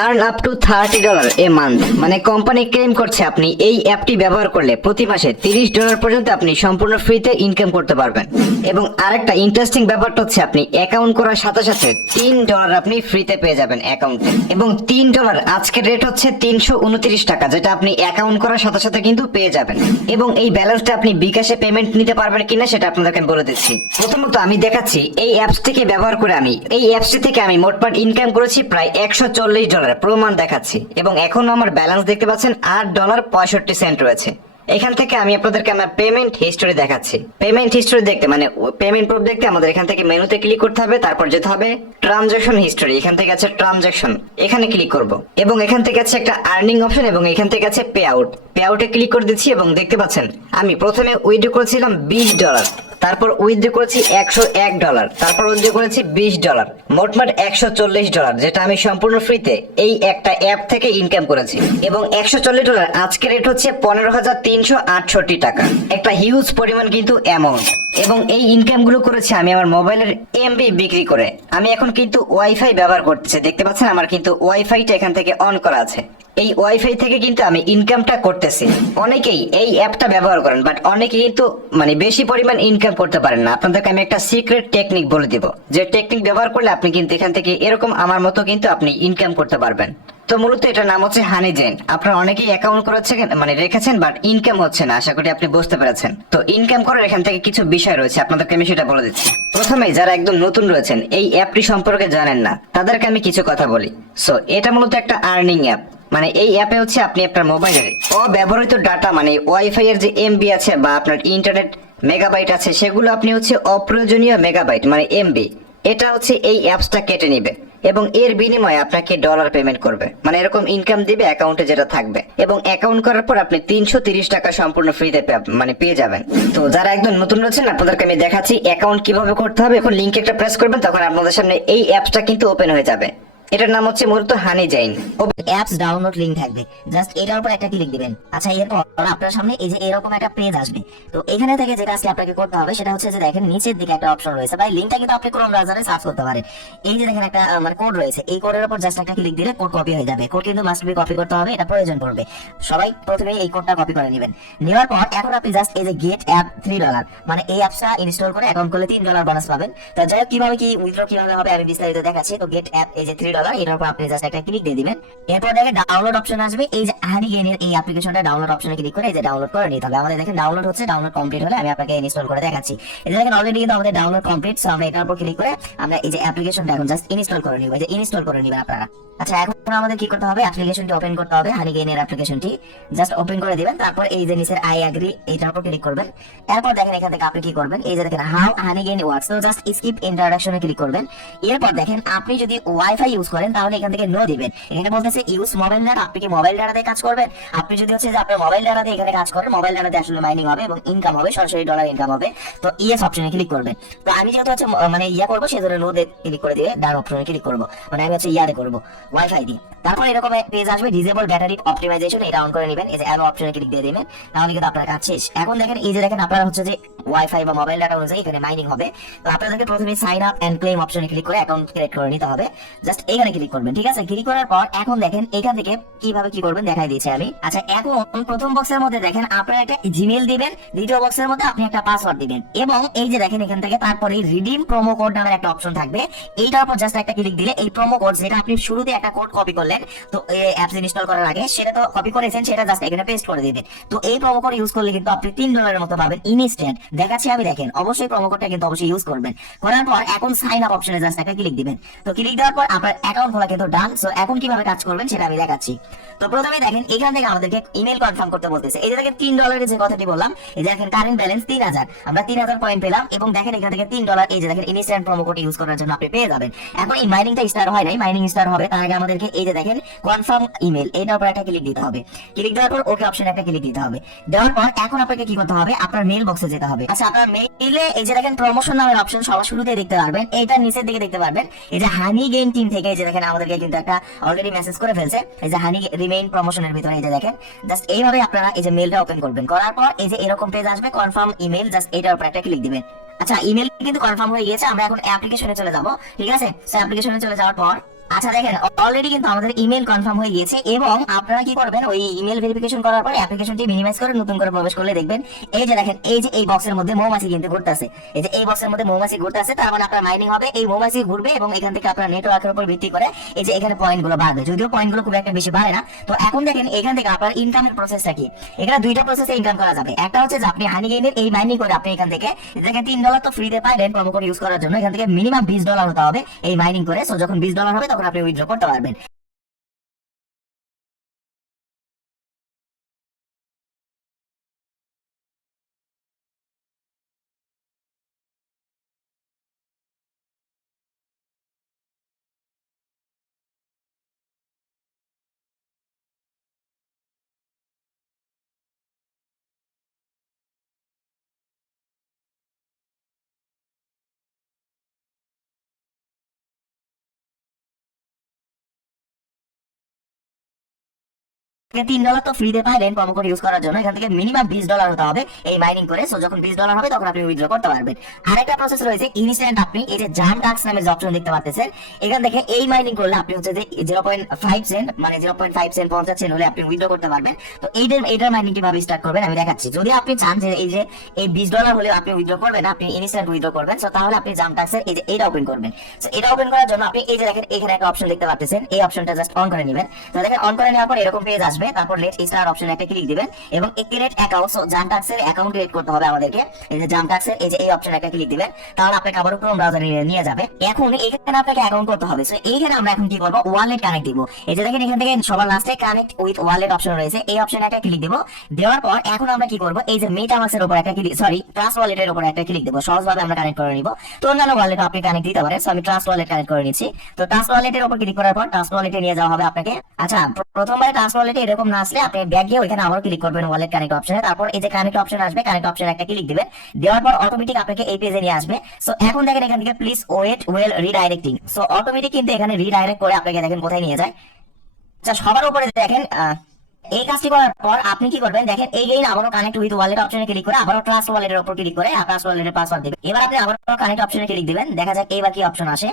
Earn up to thirty dollar a month মানে company claim করছে আপনি, এই অ্যাপটি ব্যবহার করলে প্রতি মাসে তিরিশ ডলার পর্যন্ত আপনি সম্পূর্ণ ফ্রিতে ইনকাম করতে পারবেন। এবং আরেকটা ইন্টারেস্টিং ব্যাপারটা হচ্ছে আপনি অ্যাকাউন্ট করার সাথে সাথে তিন ডলার আপনি ফ্রিতে পেয়ে যাবেন অ্যাকাউন্টে এবং তিন ডলার আজকের রেট হচ্ছে তিনশো উনত্রিশ টাকা, যেটা আপনি অ্যাকাউন্ট করার সাথে সাথে কিন্তু পেয়ে যাবেন। এবং এই ব্যালেন্সটা আপনি বিকাশে পেমেন্ট নিতে পারবেন কিনা সেটা আপনাদেরকে আমি বলে দিচ্ছি। প্রথমত আমি দেখাচ্ছি, এই অ্যাপস থেকে ব্যবহার করে আমি, এই অ্যাপসটি থেকে আমি মোটমাট ইনকাম করেছি প্রায় একশো চল্লিশ ডলার প্রমাণ দেখাচ্ছি। এবং এখন আমার ব্যালেন্স দেখতে পাচ্ছেন আট ডলার পঁয়ষট্টি সেন্ট রয়েছে। এখান থেকে আমি আপনাদেরকে আমার পেমেন্ট হিস্টোরি দেখাচ্ছি। পেমেন্ট হিস্টোরি দেখতে মানে পেমেন্ট প্রুফ দেখতে আমাদের এখান থেকে মেনুতে ক্লিক করতে হবে, তারপর যেতে হবে ট্রানজাকশন হিস্টোরি। এখান থেকে আছে ট্রানজাকশন। এখানে ক্লিক করব। এবং এখান থেকে আছে একটা আর্নিং অপশন এবং এখান থেকে আছে পে আউট। পে আউটে ক্লিক করে দিচ্ছি এবং দেখতে পাচ্ছেন আমি প্রথমে উইথড্র করেছিলাম বিশ ডলার। তারপর উইথড্র করেছি একশো এক ডলার। তারপর উইথড্র করেছি বিশ ডলার। মোটমাট একশো চল্লিশ ডলার, যেটা আমি সম্পূর্ণ ফ্রিতে এই একটা অ্যাপ থেকে ইনকাম করেছি। এবং একশো চল্লিশ ডলার আজকে রেট হচ্ছে পনেরো হাজার তিনশো আটষট্টি টাকা। একটা হিউজ পরিমাণ কিন্তু অ্যামাউন্ট এবং এই ইনকামগুলো করেছি আমি আমার মোবাইলের এমবি বিক্রি করে। আমি এখন কিন্তু ওয়াইফাই ব্যবহার করতেছি। দেখতে পাচ্ছেন আমার কিন্তু ওয়াইফাইটা এখান থেকে অন করা আছে। এই ওয়াইফাই থেকে কিন্তু আমি ইনকামটা করতেছি। অনেকেই এই অ্যাপটা ব্যবহার করেন বাট অনেকে কিন্তু মানে বেশি পরিমাণ ইনকাম করতে পারেন না। আপনাদেরকে আমি একটা সিক্রেট টেকনিক বলে দিব। যে টেকনিক ব্যবহার করলে আপনি কিন্তু এখান থেকে এরকম আমার মতো কিন্তু আপনি ইনকাম করতে পারবেন। তো মূলত এটার নাম হচ্ছে হানি জেন আপনারা অনেকেই অ্যাকাউন্ট করেছেন মানে রেখেছেন বাট ইনকাম হচ্ছে না। আশা করি আপনি বুঝতে পেরেছেন। তো ইনকাম করার এখান থেকে কিছু বিষয় রয়েছে। আপনাদেরকে আমি সেটা বলে দিচ্ছি। প্রথমে যারা একদম নতুন রয়েছেন, এই অ্যাপটি সম্পর্কে জানেন না, তাদেরকে আমি কিছু কথা বলি। সো এটা মূলত একটা আর্নিং অ্যাপ মানে এই অ্যাপে হচ্ছে আপনি আপনার মোবাইলের অব্যবহৃত ডাটা মানে ওয়াইফাই এর যে এমবি আছে বা আপনার ইন্টারনেট মেগাবাইট আছে, সেগুলো আপনি হচ্ছে অপ্রয়োজনীয় মেগাবাইট মানে এমবি। এটা হচ্ছে এই অ্যাপসটা কেটে নিবে এবং এর বিনিময়ে আপনাকে ডলার পেমেন্ট করবে। মানে এরকম ইনকাম দিবে অ্যাকাউন্টে যেটা থাকবে। এবং অ্যাকাউন্ট করার পর আপনি তিনশো তিরিশ টাকা সম্পূর্ণ ফ্রিতে মানে পেয়ে যাবেন। তো যারা একদম নতুন রয়েছেন, আপনাদেরকে আমি দেখাচ্ছি অ্যাকাউন্ট কীভাবে করতে হবে। এখন লিঙ্ক একটা প্রেস করবেন, তখন আপনাদের সামনে এই অ্যাপসটা কিন্তু ওপেন হয়ে যাবে। এটার নাম হচ্ছে মূলত Honeygain apps download link থাকবে। জাস্ট এটার উপর একটা ক্লিক দিবেন। আচ্ছা এরপর আপনার সামনে এই যে এরকম একটা পেজ আসবে। তো এখানে থেকে যে কাজটি আপনাকে করতে হবে, সেটা হচ্ছে যে দেখেন, নিচের দিকে একটা অপশন রয়েছে। ভাই লিংকটা কিন্তু আপনি ক্রোম ব্রাউজারে সার্চ করতে পারেন। এই যে দেখেন একটা আমার কোড রয়েছে। এই কোডের উপর জাস্ট একটা ক্লিক দিলে কোড কপি হয়ে যাবে। কোড কিন্তু মাস্ট বি কপি করতে হবে, এটা প্রয়োজন পড়বে। সবাই প্রথমে এই কোডটা কপি করে নেবেন। নেওয়ার পর এখন আপনি জাস্ট এই যে গেট অ্যাপ থ্রি ডলার মানে এই অ্যাপসটা ইনস্টল করে অ্যাকাউন্ট করলে তিন ডলার বোনাস পাবেন। তো যাই হোক, কীভাবে কি উইথড্র কীভাবে হবে আমি বিস্তারিত দেখাচ্ছি। তো গেট অ্যাপ এই যে থ্রি ডলার এটার আপনি জাস্ট একটা ক্লিক দিয়ে দিবেন। এরপর ডাউনলোড অপশন আসবে। এই যে এই অ্যাপ্লিকেশনটা ডাউনলোড অপশনে ক্লিক করে এই যে ডাউনলোড করে নিতে হবে। আমাদের দেখেন ডাউনলোড হচ্ছে ডাউনলোড কমপ্লিট হলে আমি আপনাকে ইনস্টল করে দেখাচ্ছি। দেখেন অলরেডি কিন্তু আমাদের ডাউনলোড কমপ্লিট সো আমরা এটার উপর ক্লিক করে আমরা এই যে অ্যাপ্লিকেশনটা এখন জাস্ট ইনস্টল করে নিব। যে ইনস্টল করে আপনারা। আচ্ছা এখন আমাদের কি করতে হবে? অ্যাপ্লিকেশনটি ওপেন করতে হবে অ্যাপ্লিকেশনটি জাস্ট ওপেন করে দিবেন, তারপর এই যে নিচের আই এগ্রি এইটার উপর ক্লিক করবেন। এরপর দেখেন এখান থেকে আপনি কি করবেন? এই যে দেখেন how Honeygain works just skip ইন্ট্রোডাকশনে click করবেন। এরপর দেখেন, আপনি যদি ওয়াইফাই ইউজ করেন, তাহলে এখান থেকে নো দিবেন। এখানে বলতেছে ইউজ মোবাইল ডাটা আপনি কি মোবাইল ডাটা দিয়ে কাজ করবেন? আপনি যদি হচ্ছে যে আপনার মোবাইল ডাটা দিয়ে এখানে কাজ করেন মোবাইল ডাটা দিয়ে আসলে মাইনিং হবে এবং ইনকাম হবে, সরাসরি ডলার ইনকাম হবে। তো ইএস অপশনে ক্লিক করবেন। তো আমি যেহেতু হচ্ছে মানে ইয়া করব সেজন্য নো দিয়ে ক্লিক করে দিয়ে ডান অপশনে ক্লিক করব। মানে আমি হচ্ছে ইয়াতে করব ওয়াইফাই দিয়ে। তারপর এরকম পেজ আসবে ডিজেবল ব্যাটারি অপটিমাইজেশন এটা অন করে নেবেন। এই যে অ্যালো অপশনে ক্লিক দিয়ে দিবেন, তাহলে কিন্তু আপনার কাজ শেষ। এখন দেখেন, এই যে দেখেন, আপনারা হচ্ছে যে ওয়াইফাই বা মোবাইল ডাটা অনুযায়ী এখানে মাইনিং হবে। তো আপনাদেরকে প্রথমে সাইন আপ এন্ড ক্লেম অপশনে ক্লিক করে অ্যাকাউন্ট ক্রিয়েট করে নিতে হবে। জাস্ট এখানে ক্লিক করবেন, ঠিক আছে? ক্লিক করার পর এখন দেখেন এখান থেকে কীভাবে কি করবেন দেখাই দিয়েছি আমি। আচ্ছা এখন প্রথম বক্সের মধ্যে দেখেন আপনারা একটা জিমেল দিবেন, দ্বিতীয় বক্সের মধ্যে আপনি একটা পাসওয়ার্ড দিবেন। এবং এই যে দেখেন এখান থেকে তারপরে রিডিম প্রোমো কোড নামের একটা অপশন থাকবে। এইটার উপর জাস্ট একটা ক্লিক দিলে এই প্রোমো কোড যেটা আপনি শুরুতে একটা কোড কপি করলেন, তো অ্যাপস ইনস্টল করার আগে সেটা তো কপি করেছেন, সেটা জাস্ট এখানে পেস্ট করে দিবেন। তো এই প্রোমো কোড ইউজ করলে কিন্তু আপনি তিন ডলারের মতো পাবেন ইনস্ট্যান্ট দেখাচ্ছি আমি দেখেন, অবশ্যই প্রোমো কোডটা কিন্তু অবশ্যই ইউজ করবেন। করার পর এখন সাইন আপ অপশনে জাস্ট একটা ক্লিক দিবেন। তো ক্লিক দেওয়ার পর আপনার অ্যাকাউন্ট খোলা কিন্তু ডান সো এখন কীভাবে কাজ করবেন সেটা আমি দেখাচ্ছি। তো প্রথমে দেখেন, এখান থেকে আমাদেরকে ইমেল কনফার্ম করতে বলতেছে। এই যে দেখেন, তিন ডলারের যে কথাটি বললাম, এই যে দেখেন কারেন্ট ব্যালেন্স তিন হাজার। আমরা তিন হাজার পয়েন্ট পেলাম, এবং দেখেন এখান থেকে তিন ডলার এই যে দেখেন ইনস্ট্যান্ট প্রোমো কোড ইউজ করার জন্য আপনি পেয়ে যাবেন। এখন এই মাইনিংটা স্টার্ট হয় নাই মাইনিং স্টার্ট হবে, তার আগে আমাদেরকে এই যে দেখেন কনফার্ম ইমেল এইটার উপর একটা ক্লিক দিতে হবে। ক্লিক দেওয়ার পর ওকে অপশনে একটা ক্লিক দিতে হবে। দেওয়ার পর এখন আপনাকে কি করতে হবে, আপনার মেল বক্সে যেতে হবে। আচ্ছা আপনার মেইলে এই যে দেখেন প্রমোশন নামের অপশন সবার শুরুতে দেখতে পারবেন এইটা নিচের দিকে দেখতে পারবেন, এই যে হানি গেইন টিম থেকে এই যে দেখেন, আমাদেরকে কিন্তু একটা অলরেডি মেসেজ করে ফেলছে। এই যে হানি রিমেইন প্রমোশনের ভিতরে এই যে দেখেন জাস্ট এইভাবে আপনারা এই যে মেলটা ওপেন করবেন। করার পর এই যে এরকম পেজ আসবে কনফার্ম ইমেল জাস্ট এটার উপর একটা ক্লিক দিবেন। আচ্ছা ইমেল কিন্তু কনফার্ম হয়ে গিয়েছে, আমরা এখন অ্যাপ্লিকেশনে চলে যাব। ঠিক আছে? সো অ্যাপ্লিকেশনে চলে যাওয়ার পর আচ্ছা দেখেন অলরেডি কিন্তু আমাদের ইমেল কনফার্ম হয়ে গিয়েছে এবং আপনারা কি করবেন, ওই ইমেল ভেরিফিকেশন করার পরে অ্যাপ্লিকেশনটি মিনিমাইজ করে নতুন করে প্রবেশ করলে দেখবেন, এই যে দেখেন, এই যে এই বক্সের মধ্যে মৌমাছি কিন্তু ঘুরতেছে। এই যে এই বক্সের মধ্যে মৌমাছি ঘুরতেছে, তার মানে আপনার মাইনিং হবে, এই মৌমাছি ঘুরবে এবং এখান থেকে আপনার নেটওয়ার্কের উপর ভিত্তি করে এই যে এখানে পয়েন্টগুলো বাড়বে। যদিও পয়েন্টগুলো খুব একটা বেশি বাড়ে না, তো এখন দেখেন, এখান থেকে আপনার ইনকামের প্রসেসটা কি? এখানে দুইটা প্রসেসে ইনকাম করা যাবে। একটা হচ্ছে যে আপনি হানি গেইনের এই মাইনিং করে আপনি এখান থেকে, দেখেন, তিন ডলার তো ফ্রিতে পাইলেন প্রোমো কোড ইউজ করার জন্য এখান থেকে মিনিমাম বিশ ডলার হতে হবে এই মাইনিং করে। সো যখন বিশ ডলার হবে, তখন আপনি উইথড্র করতে পারবেন। তিন ডলার তো ফ্রিতে পাইলেন প্রোমো ইউজ করার জন্য এখান থেকে মিনিমাম বিশ ডলার হতে হবে এই মাইনিং করে। সো যখন বিশ ডলার হবে, তখন আপনি উইথড্র করতে পারবেন। আরেকটা প্রসেস রয়েছে ইনস্ট্যান্ট আপনি, এই যে জাম টাক্স নামে অপশন দেখতে পাচ্ছেন এখান থেকে এই মাইনিং করলে আপনি হচ্ছে যে জিরো পয়েন্ট ফাইভ সেন্ট মানে জিরো পয়েন্ট ফাইভ সেন্ট পঞ্চাশ সেন্ট হলে আপনি উইথড্র করতে পারবেন। তো এইটার এইটার মাইনিং কীভাবে স্টার্ট করবেন আমি দেখাচ্ছি। যদি আপনি চান যে এই যে, এই বিশ ডলার হলে আপনি উইথড্র করবেন, আপনি ইনস্ট্যান্ট উইথড্র করবেন সো তাহলে আপনি জাম টাক্সের এই যে এটা ওপেন করবেন। সো এটা ওপেন করার জন্য আপনি এই যে দেখেন, এখানে একটা অপশন দেখতে পাচ্ছেন এই অপশনটা জাস্ট অন করে নেবেন। তো দেখেন অন করে নেওয়ার পর এরকম পেজ আসবে, তারপর লেট স্টার অপশনে একটা ক্লিক দিবেন এবং ক্রিয়েট অ্যাকাউন্ট সো জামটাক্সের অ্যাকাউন্ট ক্রিয়েট করতে হবে আমাদেরকে। এই যে জামটাক্সের এই যে এই অপশনে একটা ক্লিক দিবেন, তাহলে আপনাকে আবার ক্রোম ব্রাউজারে নিয়ে যাবে। এখন এখানে আপনাকে অ্যাকাউন্ট করতে হবে। সো এইখানে আমরা এখন কি করব? ওয়ালেট কানেক্ট দিব। এই যে দেখেন, এখান থেকে সবার লাস্টে কানেক্ট উইথ ওয়ালেট অপশন রয়েছে। এই অপশনে একটা ক্লিক দিব। দেওয়ার পর এখন আমরা কি করব? এই যে মেটামাক্সের উপর একটা ক্লিক সরি ট্রাস্ট ওয়ালেটের উপর একটা ক্লিক দেব। সহজভাবে আমরা কানেক্ট করে নিব। তো অন্যান্য ওয়ালেট আপনি কানেক্ট দিতে পারেন। সো আমি ট্রাস্ট ওয়ালেট কানেক্ট করে নিচ্ছি। তো ট্রাস্ট ওয়ালেটের উপর ক্লিক করার পর ট্রাস্ট ওয়ালেটে নিয়ে যাওয়া হবে আপনাকে। আচ্ছা প্র- প্রথমবারে ট্রাস্ট ওয়ালেটে এরকম না আসলে আপনি ব্যাক গিয়ে ওইখানে আবার ক্লিক করবেন ওয়ালেট কানেক্ট অপশনে তারপর এই যে কানেক্ট অপশন আসবে কানেক্ট অপশন একটা ক্লিক দিবেন। দেওয়ার পর অটোমেটিক আপনাকে এই পেজে নিয়ে আসবে। সো এখন দেখেন এখান থেকে please wait well redirecting so automatic কিন্তু এখানে রিডাইরেক্ট করে আপনাকে দেখেন কোথায় নিয়ে যায়। আচ্ছা সবার উপরে দেখেন এই কাজটি করার পর আপনি কি করবেন? দেখেন এই গেইন আবারও কানেক্ট উইথ ওয়ালেট অপশনে ক্লিক করে আবারও ট্রাস্ট ওয়ালেটের উপর ক্লিক করে ট্রাস্ট ওয়ালেটের পাসওয়ার্ড দিবেন। এবার আপনি আবারও কানেক্ট অপশনে ক্লিক দিবেন। দেখা যাক এইবার কি অপশন আসে।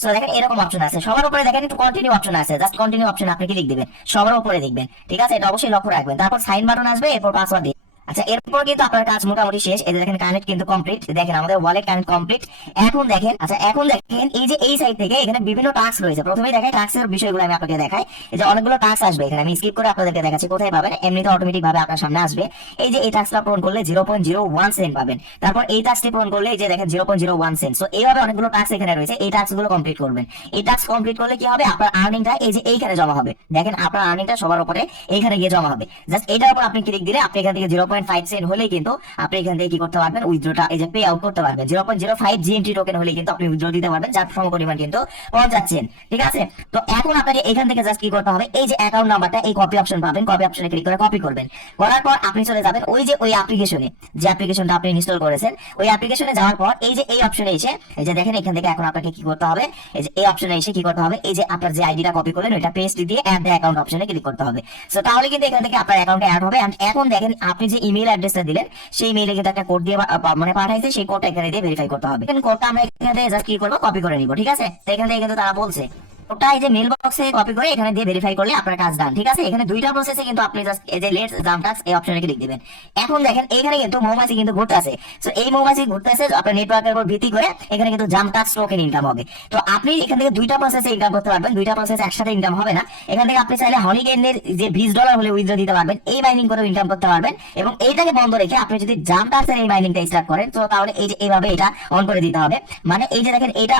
সো দেখেন এরকম অপশন আছে। সবার উপরে দেখেন একটু কন্টিনিউ অপশন আছে। জাস্ট কন্টিনিউ অপশন আপনি ক্লিক দিবেন সবার উপরে দেখবেন ঠিক আছে? এটা অবশ্যই লক্ষ্য রাখবেন। তারপর সাইন বাটন আসবে, এরপর পাসওয়ার্ড আচ্ছা এরপর কিন্তু আপনার কাজ মোটামুটি শেষ। এই দেখেন কানেক্ট কিন্তু কমপ্লিট দেখেন, আমাদের ওয়ালেট কানেক্ট কমপ্লিট এখন দেখেন আচ্ছা এখন দেখেন, এই যে এই সাইড থেকে এখানে বিভিন্ন টাস্ক রয়েছে। প্রথমেই দেখাই টাস্কের বিষয়গুলো আমি আপনাকে দেখাই। এই যে অনেকগুলো টাস্ক আসবে এখানে। আমি স্কিপ করে আপনাদেরকে দেখাচ্ছি, কোথায় পাবেন? এমনিতে অটোমেটিক ভাবে আপনার সামনে আসবে। এই যে এই টাস্কটা পূরণ করলে zero point zero one cent পাবেন। তারপর এই টাস্কটি পূরণ করলে এই যে দেখেন zero point zero one cent so এইভাবে অনেকগুলো টাস্ক এখানে রয়েছে। এই টাস্কগুলো কমপ্লিট করবেন। এই টাস্ক কমপ্লিট করলে কি হবে? আপনার আর্নিংটা এই যে এইখানে জমা হবে। দেখেন, আপনার আর্নিংটা সবার উপরে এইখানে গিয়ে জমা হবে। জাস্ট এটার উপর আপনি ক্লিক দিলে আপনি এখান থেকে জিরো পয়েন্ট ফাইভ সেন্ট হলেই কিন্তু আপনি এখান থেকে কি করতে পারবেন? উইথড্রটা এই যে পে আউট করতে পারবেন। Zero point zero five GNT token হলে কিন্তু আপনি উইথড্র দিতে পারবেন, যার সম পরিমাণ কিন্তু পৌঁছাচ্ছেন ঠিক আছে? তো এখন আপনাকে এখান থেকে জাস্ট কি করতে হবে? এই যে অ্যাকাউন্ট নাম্বারটা এই কপি অপশন পাবেন। কপি অপশনে ক্লিক করে কপি করবেন। করার পর আপনি চলে যাবেন ওই যে ওই অ্যাপ্লিকেশনে যে অ্যাপ্লিকেশনটা আপনি ইনস্টল করেছেন, ওই অ্যাপ্লিকেশনে যাওয়ার পর এই যে এই অপশনে এসে, এই যে দেখেন এখান থেকে এখন আপনাকে কি করতে হবে? এই যে এই অপশনে এসে কি করতে হবে? এই যে আপনার যে আইডিটা কপি করলেন, ওইটা পেস্ট দিয়ে অ্যাড দ্য অ্যাকাউন্ট অপশনে ক্লিক করতে হবে। সো তাহলে কিন্তু এখান থেকে আপনার অ্যাকাউন্টে অ্যাড হবে। এখন দেখেন আপনি যে ইমেল অ্যাড্রেসটা দিলেন, সেই মেইলে কিন্তু একটা কোড দিয়ে মানে পাঠাইছে, সেই কোডটা এখানে দিয়ে ভেরিফাই করতে হবে। কোডটা আমরা এখানে জাস্ট কি করব কপি করে নিব, ঠিক আছে? তো থেকে কিন্তু তারা বলছে ওটা এই যে মেল বক্সে কপি করে এখানে দিয়ে ভেরিফাই করলে আপনার কাজ ডান ঠিক আছে? এখানে দুইটা প্রসেসে কিন্তু আপনি জাস্ট এই যে লেটস জাম টাস্ক এই অপশনে ক্লিক দিবেন। এখন দেখেন, এখানে কিন্তু মৌমাছি কিন্তু ঘুরতে আছে। সো এই মৌমাছি ঘুরতে আছে আপনার নেটওয়ার্কের উপর ভিত্তি করে এখানে কিন্তু জাম টাস্ক টোকেন ইনকাম হবে। তো আপনি এখান থেকে দুইটা প্রসেসে ইনকাম করতে পারবেন, দুইটা প্রসেস একসাথে ইনকাম হবে না। এখান থেকে আপনি চাইলে হনি গেইনের যে 20 ডলার হলে উইথড্র দিতে পারবেন, এই মাইনিং করে ইনকাম করতে পারবেন এবং এইটাকে বন্ধ রেখে আপনি যদি জাম টাস্কের এই মাইনিংটা স্টার্ট করেন, তো তাহলে এই যে এইভাবে এটা অন করে দিতে হবে। মানে এই যে দেখেন, এটা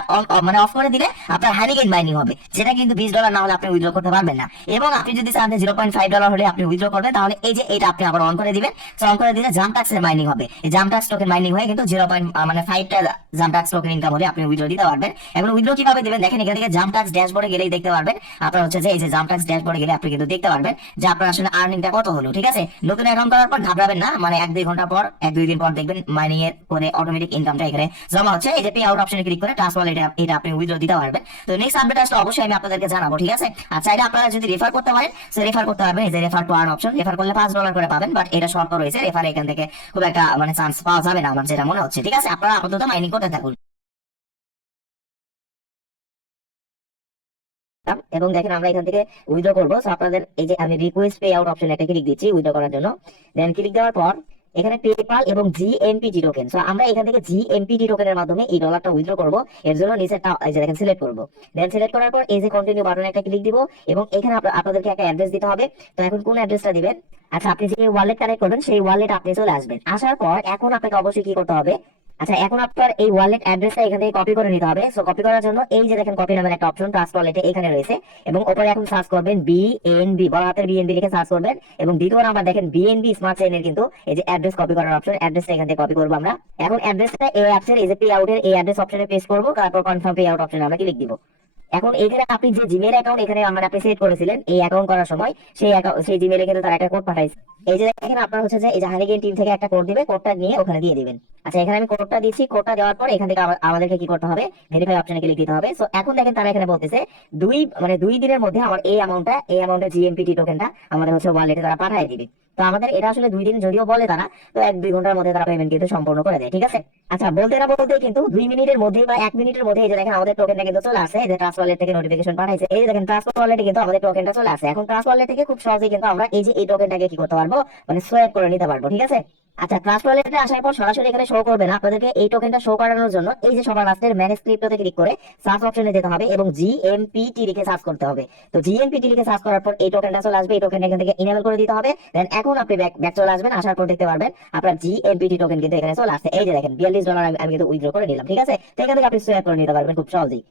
মানে অফ করে দিলে আপনার গেইন মাইনিং হবে। যেটা কিন্তু 20 ডলার না হলে আপনি উইথড্র করতে পারবেন না। এবং আপনি যদি চান জিরো পয়েন্ট ফাইভ ডলার হলে আপনি উইথড্র করবেন, তাহলে এই যে এটা আপনি আবার অন করে দিবেন। অন করে দিলে জাম টাক্সের মাইনিং হবে। এই জাম টাক্স টোকেন মাইনিং হয়ে কিন্তু জিরো পয়েন্ট মানে ফাইভটা জাম টাক্স টোকেন ইনকাম হলে আপনি উইথড্র দিতে পারবেন। এবং উইথড্র কীভাবে দিবেন? দেখেন, এখান থেকে জাম টাক্স ড্যাশবোর্ডে গেলেই দেখতে পারবেন। আপনার হচ্ছে যে, এই যে জাম টাক্স ড্যাশবোর্ডে গেলে আপনি কিন্তু দেখতে পারবেন যে আপনার আসলে আর্নিংটা কত হলো, ঠিক আছে? নতুন অ্যাকাউন্ট করার পর ঘাবড়াবেন না মানে এক দুই ঘণ্টা পর, এক দুই দিন পর দেখবেন মাইনিং এর করে অটোমেটিক ইনকামটা এখানে জমা হচ্ছে। এই যে পে আউট অপশনে ক্লিক করে ট্রান্সফার এটা এটা আপনি উইথড্র দিতে পারবেন। তো নেক্সট আপডেট আসলে অবশ্যই আমি আপনাদেরকে জানাব, ঠিক আছে? আর চাইলে আপনারা যদি রেফার করতে পারেন সে রেফার করতে পারবেন। এই যে refer to earn option refer করলে পাঁচ ডলার করে পাবেন বাট এটা শর্ত রয়েছে রেফার এখান থেকে খুব একটা মানে চান্স পাওয়া যাবে না আমার যেটা মনে হচ্ছে, ঠিক আছে? আপনারা আপাতত মাইনিং করতে থাকুন। এবং দেখেন আমরা এখান থেকে উইথড্র করব। আপনাদের এই যে আমি রিকোয়েস্ট পে আউট অপশন একটা ক্লিক দিচ্ছি উইথড্র করার জন্য। দেন ক্লিক দেওয়ার পর এখানে পেপাল এবং জিএমপিটি টোকেন সো আমরা এখান থেকে জিএমপিটি টোকেনের মাধ্যমে এই ডলারটা উইথড্র করব। এর জন্য নিচে এই যে দেখেন সিলেক্ট করব। দেন সিলেক্ট করার পর এই যে কন্টিনিউ বাটনে একটা ক্লিক দিব এবং এখানে আপনাদেরকে একটা অ্যাড্রেস দিতে হবে। তো এখন কোন অ্যাড্রেসটা দিবেন? আচ্ছা আপনি যে ওয়ালেট কানেক্ট করবেন, সেই ওয়ালেট আপনি চলে আসবেন। আসার পর এখন আপনাকে অবশ্যই কি করতে হবে? আচ্ছা এখন আপনার এই ওয়ালেট অ্যাড্রেসটা এখান থেকে কপি করে নিতে হবে। সো কপি করার জন্য এই যে দেখেন কপি নামের একটা অপশন ট্রাস্ট ওয়ালেটে এখানে রয়েছে। এবং উপরে এখন সার্চ করবেন বি এন বি বড় হাতের বিএনবি লিখে সার্চ করবেন। এবং দ্বিতীয় নাম্বার দেখেন বিএনবি স্মার্ট চেইনের কিন্তু এই যে অ্যাড্রেস কপি করার অপশন অ্যাড্রেসটা এখান থেকে কপি করব আমরা। এখন অ্যাড্রেসটা এই অ্যাপসের এই যে পে আউটের এই অ্যাড্রেস অপশনে পেস্ট করব। তারপর কনফার্ম পে আউট অপশনে আমরা ক্লিক দিব। এখন এখানে আপনি যে জিমেল অ্যাকাউন্ট এখানে আমরা আপনি সেট করেছিলেন, এই অ্যাকাউন্ট করার সময় সেই সেই জিমেলে কিন্তু তারা একটা কোড পাঠাইছে। এই যে দেখেন আপনার হচ্ছে যে এই যে হানিগেন টিম থেকে একটা কোড দিবে কোডটা নিয়ে ওখানে দিয়ে দিবেন। আচ্ছা এখানে আমি কোডটা দিচ্ছি কোডটা দেওয়ার পর এখান থেকে আমাদেরকে কি করতে হবে? ভেরিফাই অপশনে ক্লিক দিতে হবে। সো এখন দেখেন তারা এখানে বলতেছে, দুই মানে দুই দিনের মধ্যে আমার এই অ্যামাউন্টটা এই অ্যামাউন্টের জিএমপিটি টোকেনটা আমাদের হচ্ছে ওয়ালেটে তারা পাঠিয়ে দিবে। তো আমাদের এটা আসলে দুই দিন যদিও বলে তারা, তো এক দুই ঘণ্টার মধ্যে তারা পেমেন্ট কিন্তু সম্পূর্ণ করে দেয়, ঠিক আছে? আচ্ছা বলতে না বলতে কিন্তু দুই মিনিটের মধ্যে বা এক মিনিটের মধ্যে এই যে দেখেন আমাদের টোকেনটা কিন্তু চলে আসে যে ট্রান্স ওয়ালেট থেকে নোটিফিকেশন পাঠাইছে, এই দেখেন ট্রান্স ওয়ালেটে কিন্তু আমাদের টোকেনটা চলে আসে এখন ট্রান্স ওয়ালেট থেকে খুব সহজেই কিন্তু আমরা এই যে এই টোকেনটাকে কি করতে পারব? মানে সোয়াপ করে নিতে পারব, ঠিক আছে? আচ্ছা ট্রান্স ওয়ালেটে আসার পর সরাসরি এখানে শো করবে না। আপনাদেরকে এই টোকেনটা শো করানোর জন্য এই যে সবার লাস্টের ম্যানেজ ক্রিপ্টোতে ক্লিক করে সার্চ অপশনে যেতে হবে এবং জিএমপিটি লিখে সার্চ করতে হবে। তো জিএমপিটি লিখে সার্চ করার পর এই টোকেনটা চলে আসবে, এই টোকেনটা এখান থেকে ইনেবল করে দিতে হবে। দেন এখন আপনি ব্যাক ব্যাক চলে আসবেন, আসার পর দেখতে পারবেন আপনার জিএমপিটি টোকেন কিন্তু এখানে চলে আসছে। এই যে দেখেন, বিয়াল্লিশ ডলার আমি কিন্তু উইথড্র করে নিলাম, ঠিক আছে? তো এখান থেকে আপনি সোয়াপ করে নিতে পারবেন খুব সহজেই।